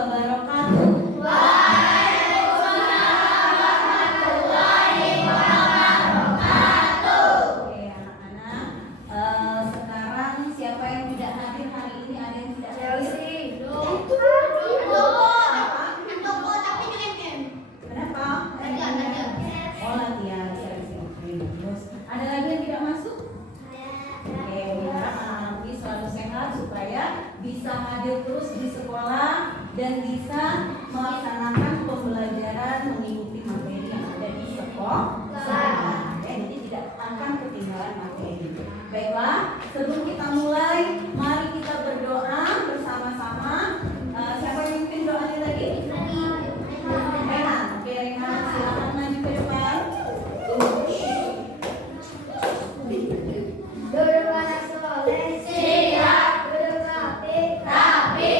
wabarakatuh. Oke anak-anak, sekarang siapa yang tidak hadir hari ini? Ada yang tidak hadir? Kenapa? Oh latihan. Terus ada lagi yang tidak masuk? Oke, berharap anak-anak ini selalu sehat supaya bisa hadir terus di sekolah dan bisa melaksanakan pembelajaran mengikuti materi yang ada di sekolah. Jadi tidak akan ketinggalan materi. Baiklah, sebelum kita mulai, mari kita berdoa bersama-sama. Siapa yang mimpin doanya tadi? Rehan. Oke, Rehan, silakan maju ke depan. Duduk anak soleh, siap. Duduk rapi.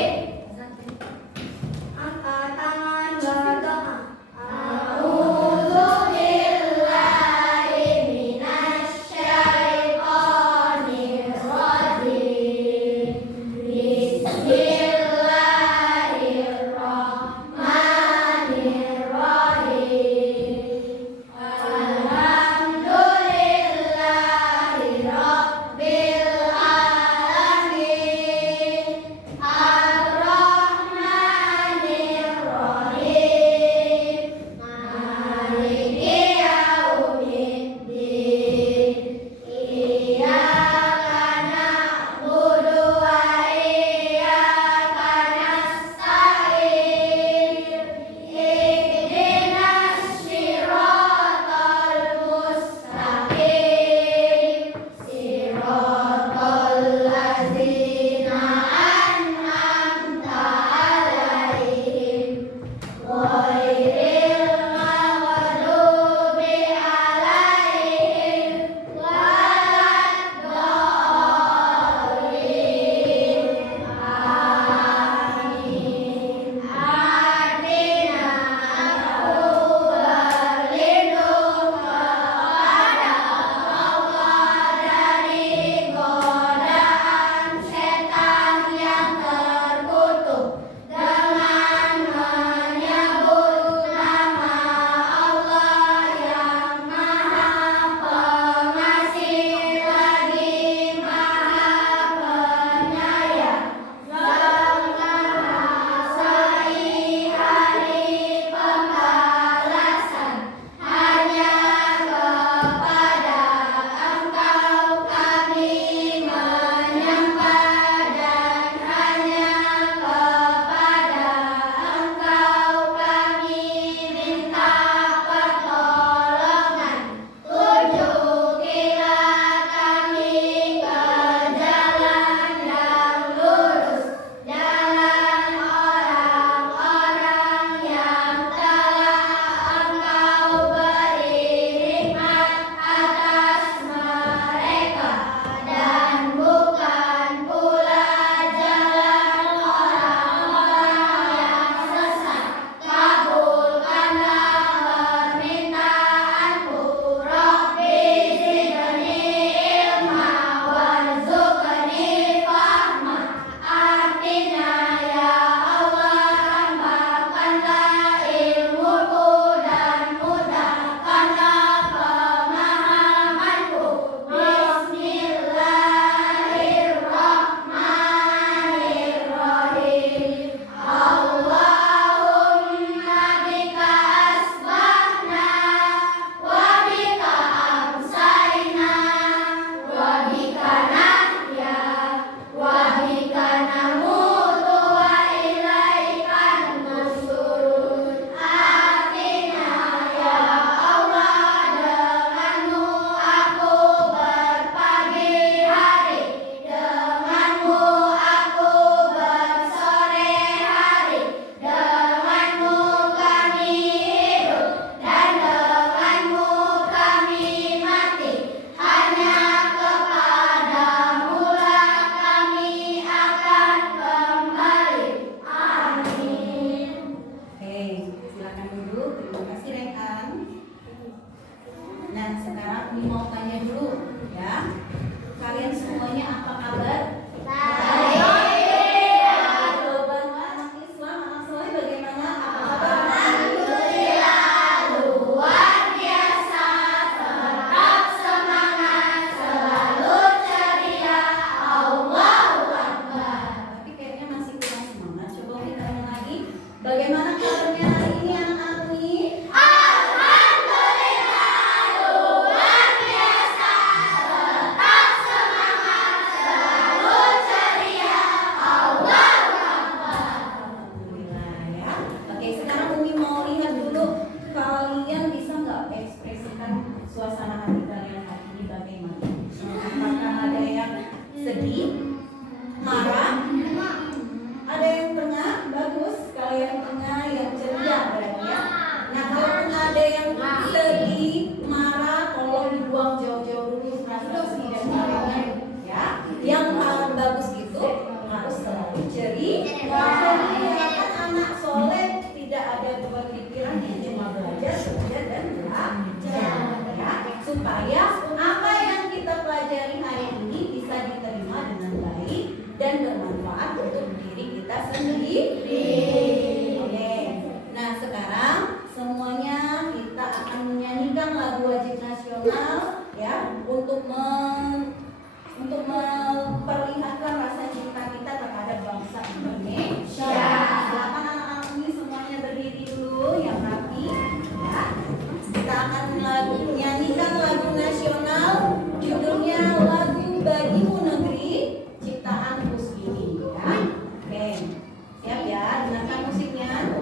Angkat tangan berdoa. A'udzubillahi sedih, marah. Ada yang tengah, bagus. Kalau yang tengah yang ceria berarti ya. Nah, kalaupun ada yang sedih, marah, tolong dibuang jauh-jauh dulu rasa sedih dan marahnya ya. Yang paling bagus itu harus selalu ceria. Kan anak soleh tidak ada beban pikiran, dia cuma belajar dan belajar ya. Supaya apa yang kita pelajari hari ini bisa diterima dengan baik dan bermanfaat untuk diri kita sendiri. Oke. Nah, sekarang semuanya kita akan menyanyikan lagu wajib nasional ya untuk memperlihatkan rasa cinta kita terhadap bangsa Indonesia. Silakan anak-anak ini semuanya berdiri dulu yang rapi ya. Kita akan nyanyikan lagu nasional, judulnya lagu Bagimu Negeri ciptaan Kusbini ya. Oke. Siap ya, dengarkan musiknya.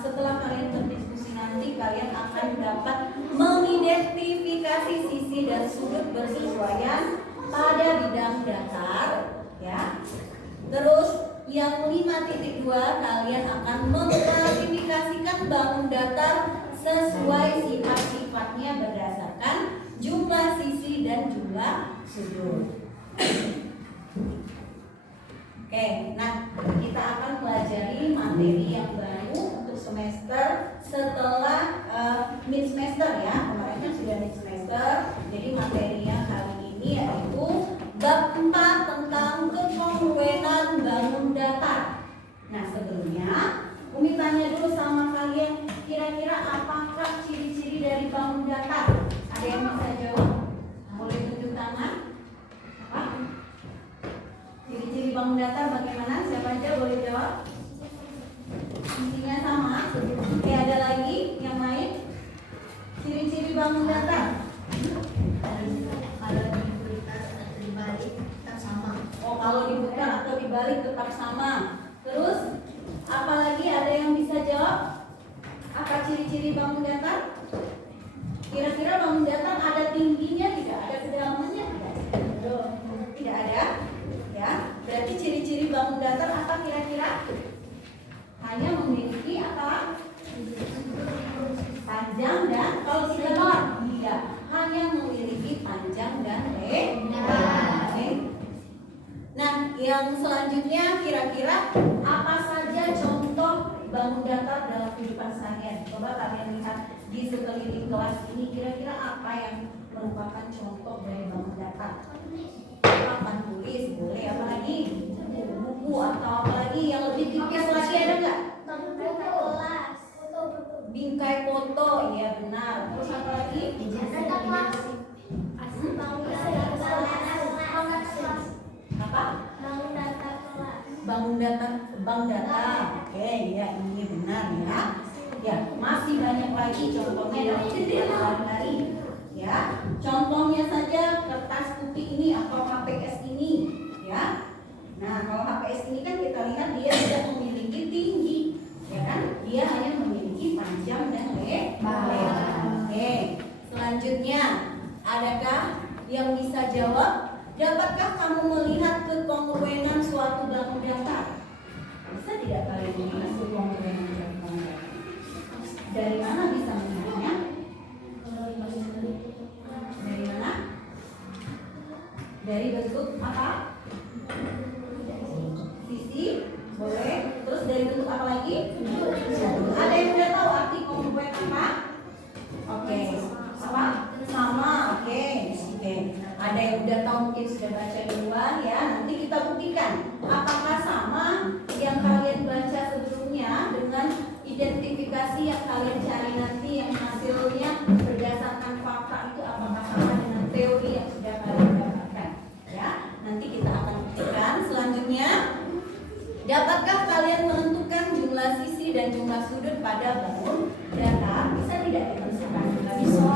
Setelah kalian berdiskusi nanti kalian akan dapat mengidentifikasi sisi dan sudut bersesuaian pada bidang datar ya. Terus yang 5.2 kalian akan mengklasifikasikan bangun datar sesuai sifat-sifatnya berdasarkan jumlah sisi dan jumlah sudut. Oke, nah kita akan pelajari materi yang baru untuk semester setelah mid semester ya. Kemarin kan sudah mid semester, jadi materinya kali ini yaitu bab 4 tentang kekongruenan bangun datar. Nah sebelumnya Umi tanya dulu sama kalian, kira-kira apakah ciri-ciri dari bangun datar? Ada yang bisa jawab? Boleh tunjuk tangan? Apa? Ciri-ciri bangun datar bagaimana? Siapa aja boleh jawab? Intinya sama. Oke, ada lagi yang lain? Ciri-ciri bangun datar? Kalau diputar atau dibalik tetap sama. Oh, kalau diputar atau dibalik tetap sama. Terus, apalagi ada yang bisa jawab? Apa ciri-ciri bangun datar? Kira-kira bangun datar ada tingginya tidak? Ada kedalamannya tidak? Tidak ada. Ya, berarti ciri-ciri bangun datar apa kira-kira? Hanya memiliki apa? Panjang dan kalau lebar? Tidak, hanya memiliki panjang dan lebar. Nah, yang selanjutnya kira-kira apa saja contoh bangun datar dalam kehidupan seharian? Coba kalian lihat di sekeliling kelas ini, kira-kira apa yang merupakan contoh dari bangun datar? Papan tulis boleh, apa lagi? Buku atau apa lagi yang lebih tipis lagi ada nggak? Bingkai foto, iya benar. Terus apa lagi? Apa? Bangun datar, bank data. Oke, ya ini benar ya. Ya, masih banyak lagi contohnya dalam kehidupan sehari-hari. Ya, contohnya saja kertas putih ini atau HPS ini, ya. Nah, kalau HPS ini kan kita lihat dia tidak memiliki tinggi, ya kan? Dia hanya memiliki panjang dan lebar. Oke. Selanjutnya, adakah yang bisa jawab? Dapatkah kamu melihat kekongruenan suatu bangun datar? Bisa tidak kalian melihat kekongruenan suatu bangun datar? Dari mana bisa melihatnya? Dari mana? Dari bentuk apa? Sisi, boleh. Terus dari bentuk apa lagi? Ada yang udah tahu arti kongruen apa? Oke, apa? Sama, oke. Ada yang udah tahu mungkin sudah baca duluan ya. Nanti kita buktikan apakah sama yang kalian baca sebelumnya dengan identifikasi yang kalian cari nanti yang hasilnya berdasarkan fakta itu apakah sama dengan teori yang sudah kalian dapatkan ya. Nanti kita akan buktikan. Selanjutnya, dapatkah kalian menentukan jumlah sisi dan jumlah sudut pada bangun datar? Bisa tidak ditentukan? Bisa.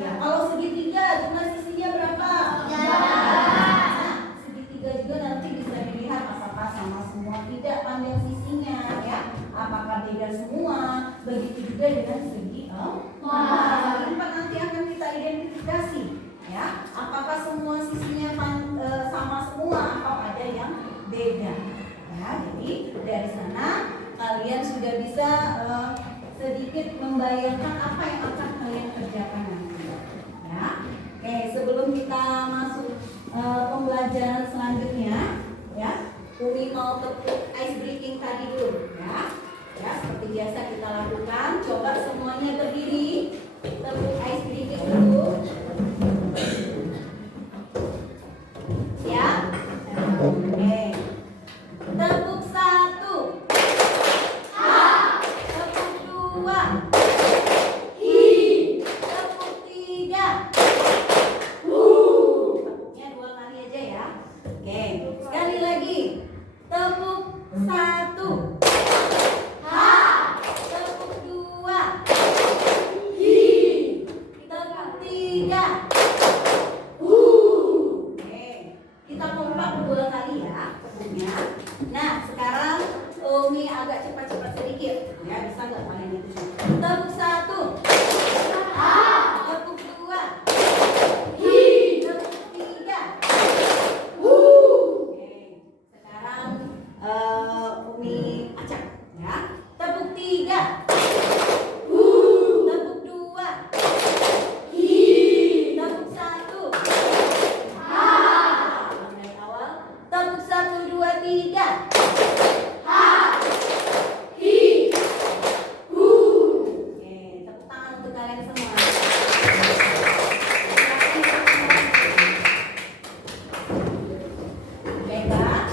Ya, kalau segitiga jumlah sisinya berapa? Nah, segitiga juga nanti bisa dilihat apakah sama semua tidak panjang sisinya ya. Apakah beda semua? Begitu juga dengan segi empat nanti akan kita identifikasi ya. Apakah semua sisinya sama semua atau ada yang beda? Ya, jadi dari sana kalian sudah bisa sedikit membayangkan apa yang akan kalian kerjakan nanti. Ya, oke. Sebelum kita masuk pembelajaran selanjutnya, ya, Umi mau tepuk ice breaking tadi dulu, ya. Ya, seperti biasa kita lakukan. Coba semuanya berdiri, tepuk ice breaking dulu. Siap? Oke. Tepuk 1. Tepuk 2. Tepuk 3. Tepuknya 2 kali aja ya. Oke, sekali lagi. Tepuk 1. Tepuk 2. Tepuk 3. Oke, kita kompak 2 kali ya tepuknya. Nah, sekarang Umi agak cepat-cepat sedikit. Ya, bisa nggak kalian itu? Tepuk 1. Tepuk 2. Tepuk 3. Oke, sekarang Umi acak ya. Tepuk 3. Tepuk 2. Tepuk 1. Dari awal. Tepuk 1, 2, 3. Oke, tepuk tangan untuk kalian semua. Baiklah,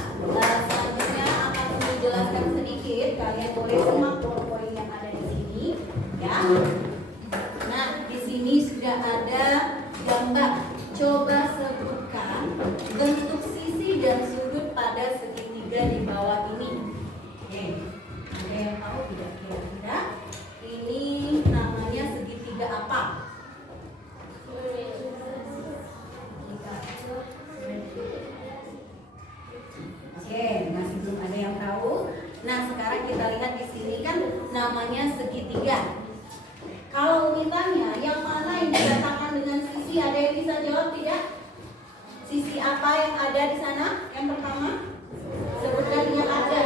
selanjutnya akan menjelaskan sedikit. Kalian boleh simak poin-poin yang ada di sini, ya. Nah, di sini sudah ada gambar. Coba sebutkan bentuk sisi dan sudut pada segitiga di bawah ini. Oke, ada yang tahu tidak kira-kira ini namanya segitiga apa? Oke, masih belum ada yang tahu. Nah, sekarang kita lihat di sini kan namanya segitiga. Kalau ditanya yang mana yang dikatakan dengan sisi, ada yang bisa jawab tidak? Sisi apa yang ada di sana? Yang pertama, sebutkan dengan ada.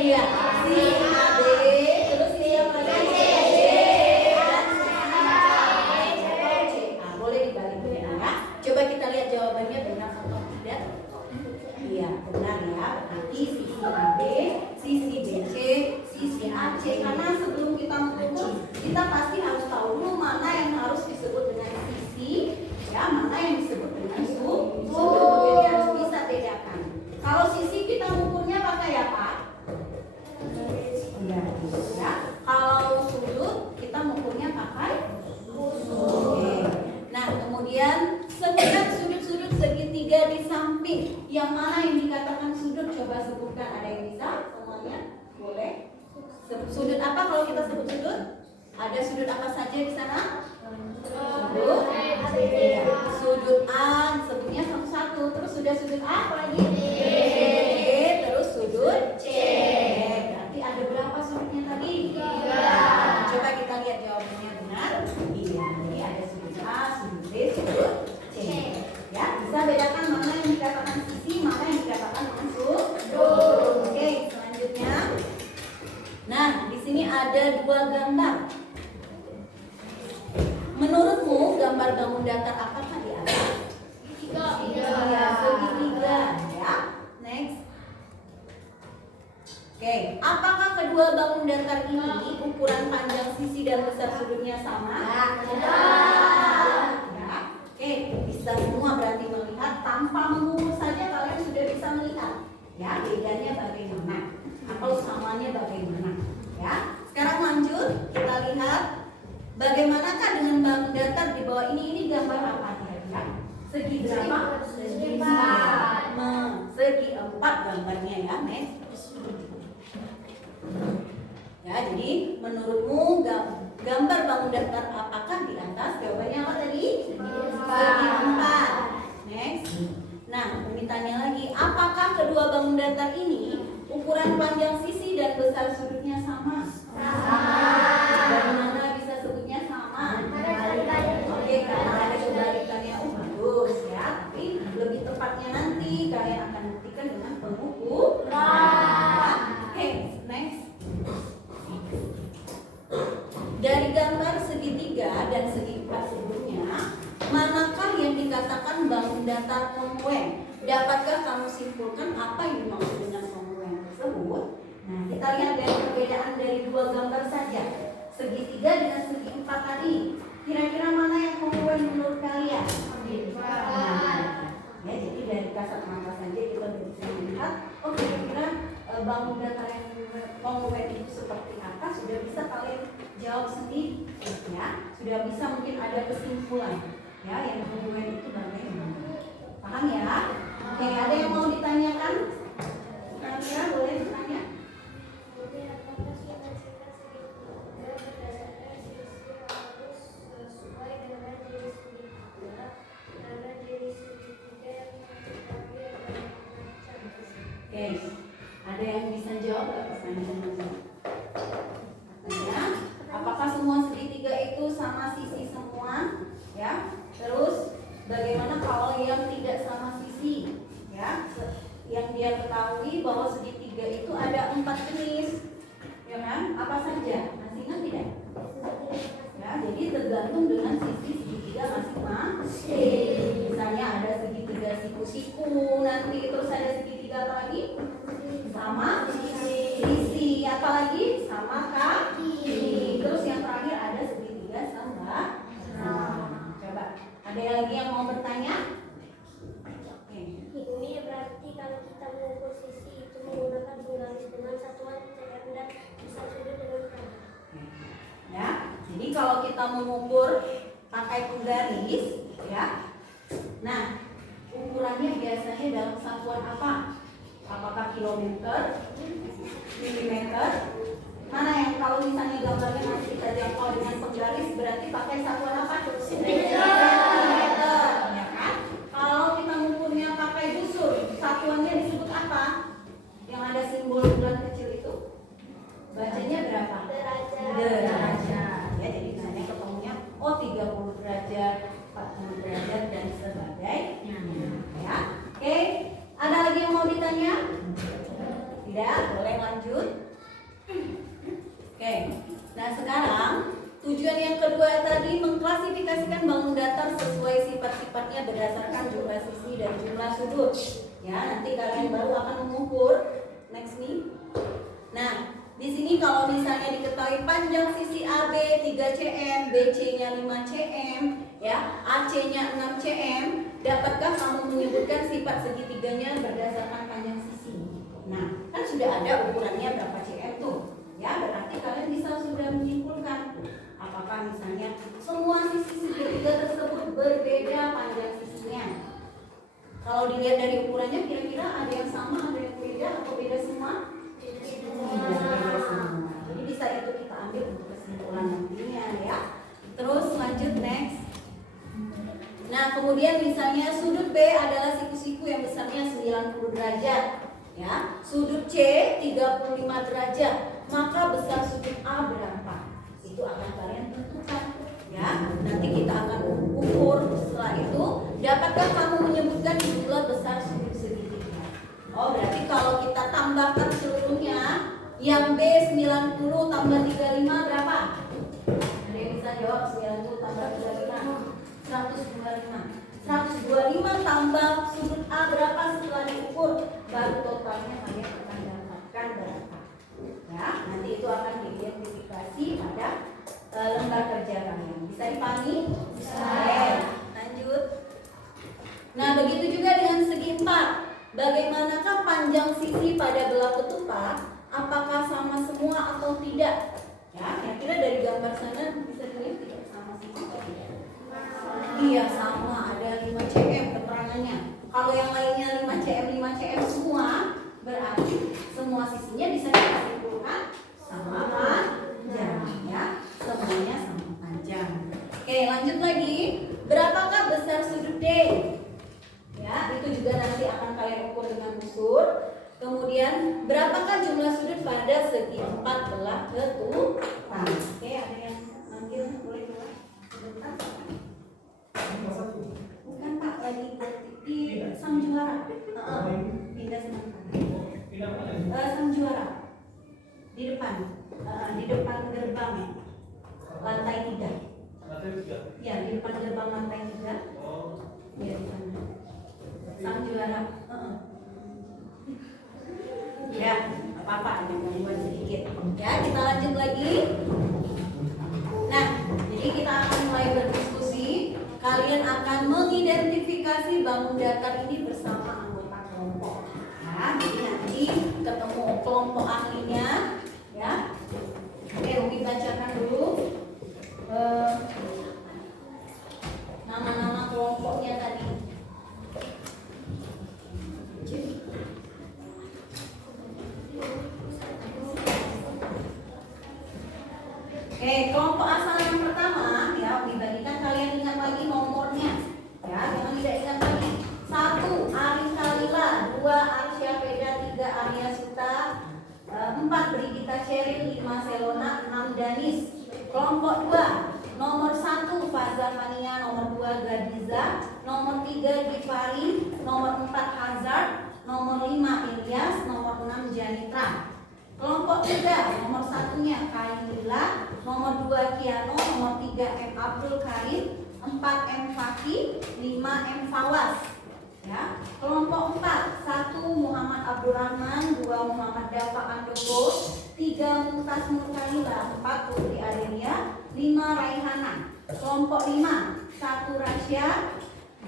Iya, sisi AB. Terus sisi yang lagi dan sisi C. Nah, boleh dibalik ya. Coba kita lihat jawabannya benar atau tidak. Iya, benar ya. Berarti sisi AB, sisi BC, sisi AC. Karena sebelum kita mengukur, kita pasti harus tahu dulu mana yang harus disebut dengan sisi, ya, mana yang disebut dengan sudut. Jadi harus bisa bedakan. Kalau sisi kita mengukurnya pakai apa? Ya. Kalau sudut kita mengukurnya pakai. Oke. Nah, kemudian sebutkan sudut-sudut segitiga di samping. Yang mana yang dikatakan sudut? Coba sebutkan. Ada yang bisa? Semuanya? Boleh? Sudut apa kalau kita sebut sudut? Ada sudut apa saja di sana? Sudut sudut A, sebutnya satu-satu. Terus sudah sudut A apa lagi? B, ada 2 gambar. Menurutmu gambar bangun datar apakah di atas? Ya, segitiga ya. Next. Oke, apakah kedua bangun datar ini ukuran panjang sisi dan besar sudutnya sama? Ya. Oke, bisa semua berarti melihat tanpa mengukur saja kalian sudah bisa melihat. Ya, bedanya bagaimana atau samanya bagaimana? Ya. Sekarang lanjut kita lihat bagaimanakah dengan bangun datar di bawah ini. Ini gambar apa kira-kira? Segi berapa? Segi 4. Segi 4 gambarnya ya, next. Ya, jadi menurutmu gambar bangun datar apakah di atas? Jawabannya apa tadi? Segi 4. Next. Nah, kami tanya lagi, apakah kedua bangun datar ini ukuran panjang sisi dan besar sudutnya sama? Dari mana bisa sebutnya sama? Oke, karena ada kebalikannya. Bagus ya. Tapi lebih tepatnya nanti kalian akan buktikan dengan pengukuran. Oke, next. Dari gambar segitiga dan segi 4 sebelumnya, manakah yang dikatakan bangun datar kongruen? Dapatkah kamu simpulkan apa yang dimaksud dengan kongruen tersebut? Nah, kita lihat dari perbedaan dari 2 gambar saja. Segitiga dengan segi 4 tadi. Kira-kira mana yang kongruen menurut kalian? Ya, jadi dari kasat mata saja kita bisa melihat, oh kira-kira bangun datar yang kongruen itu seperti apa? Sudah bisa kalian jawab sendiri, ya. Sudah bisa mungkin ada kesimpulan, ya, yang kongruen itu bagaimana? Paham ya? Oke, ada yang mau ditanyakan? Kira-kira boleh ditanya? Oke, ada yang bisa jawab nggak pertanyaan ini? Ya, apakah semua segitiga itu sama sisi semua? Ya, terus bagaimana kalau yang tidak sama sisi? Ya, yang dia ketahui bahwa segitiga itu ada 4 jenis, ya kan? Apa saja? Masih ingat tidak? Ya, jadi tergantung dengan sisi segitiga masing-masing. Misalnya ada segitiga siku-siku, nanti terus ada segitiga apa lagi? Sama sisi, apalagi sama kaki. Terus yang terakhir ada segitiga sama. Coba, ada lagi yang mau bertanya? Ini berarti kalau kita mengukur sisi itu menggunakan penggaris dengan satuan cm dan besar sudut dengan kanan. Ya, jadi kalau kita mengukur pakai penggaris, ya. Nah, ukurannya biasanya dalam satuan apa? Apakah kilometer, milimeter? Mana yang kalau misalnya gambarnya masih kita jangkau dengan penggaris berarti pakai satuan apa? Sentimeter, ya kan? Kalau kita mengukurnya pakai busur, satuannya disebut apa? Yang ada simbol bulan kecil itu? Bacanya berapa? Derajat. Ya, jadi misalnya ketemunya 30 derajat, 40 derajat dan sebagainya. Ya. Oke, ada lagi yang mau ditanya? Tidak, boleh lanjut. Oke. Nah, sekarang tujuan yang kedua tadi mengklasifikasikan bangun datar sesuai sifat-sifatnya berdasarkan jumlah sisi dan jumlah sudut. Ya, nanti kalian baru akan mengukur. Next nih. Nah, di sini kalau misalnya diketahui panjang sisi AB 3 cm, BC-nya 5 cm, ya, AC-nya 6 cm, dapatkah kamu menyebutkan sifat segitiganya berdasarkan panjang sisi? Nah, kan sudah ada ukurannya berapa cm tuh. Ya, berarti kalian bisa sudah menyimpulkan apakah misalnya semua sisi segitiga tersebut berbeda panjang sisinya. Kalau dilihat dari ukurannya kira-kira ada yang sama, ada yang beda atau beda semua? Beda semua. Jadi bisa itu kita ambil untuk kesimpulan nantinya ya. Terus lanjut next. Nah, kemudian misalnya sudut B adalah siku-siku yang besarnya 90 derajat. Ya, sudut C 35 derajat. Maka besar sudut A berapa? Itu akan kalian tentukan. Ya, nanti kita akan ukur. Setelah itu, dapatkah kamu menyebutkan jumlah besar sudut segitiga? Oh, berarti kalau kita tambahkan seluruhnya, Yang B 90 tambah 35 berapa? Ada yang bisa jawab 90 tambah 35? 125. 125 tambah sudut A berapa setelah diukur? Baru totalnya kalian akan dapatkan berapa. Ya, nanti itu akan diidentifikasi pada lembar kerja kalian. Bisa dipahami? Bisa. Lanjut. Nah, begitu juga dengan segi 4. Bagaimanakah panjang sisi pada belah ketupat? Apakah sama semua atau tidak? Ya, kira-kira dari gambar sana bisa dilihat tidak sama sisi atau tidak? Iya, sama, ada 5 cm keterangannya. Kalau yang lainnya 5 cm, 5 cm semua, berarti semua sisinya bisa kita simpulkan sama panjang, ya. Semuanya sama panjang. Oke, lanjut lagi. Berapakah besar sudut D? Ya, itu juga nanti akan kalian ukur dengan busur. Kemudian, berapakah jumlah sudut pada segi 4 belah ketupat? Oke, ada yang manggil, boleh keluar sebentar. Bukan Pak, lagi di sang juara. Pindah sebentar. Sang juara di depan gerbang ya. Lantai 3. Ya, di depan gerbang lantai 3. Ya, di sana. Sang juara. Ya, apa-apa, ada gangguan sedikit. Ya, kita lanjut lagi. Nah, jadi kita akan mulai berdiskusi. Kalian akan mengidentifikasi bangun datar ini bersama anggota kelompok. Nah, jadi nanti ketemu kelompok ahlinya, ya. Oke, Umi bacakan dulu nama-nama kelompoknya tadi. Oke, kelompok asal yang pertama, ya, dibagikan kalian ingat lagi nomornya, ya, jangan tidak ingat lagi. 1. Arif Kalila, 2. Arsya Veda, 3. Arya Suta, 4. Brigita Cheryl, 5. Selona, 6. Danis. Kelompok 2, nomor 1 Faza Fania, nomor 2 Gadiza, nomor 3 Givari, nomor 4 Hazard, nomor 5 Ilyas, nomor 6 Janitra. Kelompok 3, nomor 1-nya Kailila, nomor 2 Kiano, nomor 3 M Abdul Karim, 4 M Fakih, 5 M Fawas. Ya. Kelompok 4, 1 Muhammad Abdurrahman, 2 Muhammad Dafa Andoko, 3 Mumtaz Murkaila, 4 Putri Adelia, 5 Raihana. Kelompok 5, 1 Rasya,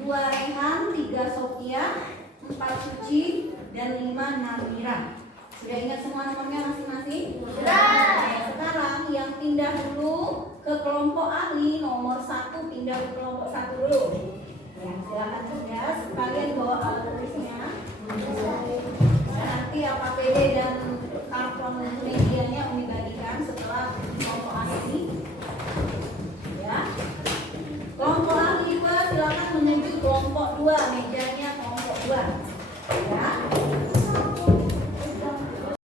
2 Rehan, 3 Sofia, 4 Suci, dan 5 Namira. Sudah ingat semua nomornya masing-masing? Sudah. Sekarang yang pindah dulu ke kelompok ahli nomor 1, pindah ke kelompok 1 dulu. Ya, silakan tugas. Kalian bawa alat tulisnya. Ya, nanti APD dan karton medianya Umi bagikan setelah kelompok ahli. Ya. Kelompok ahli silakan menuju kelompok 2, mejanya kelompok 2. Ya.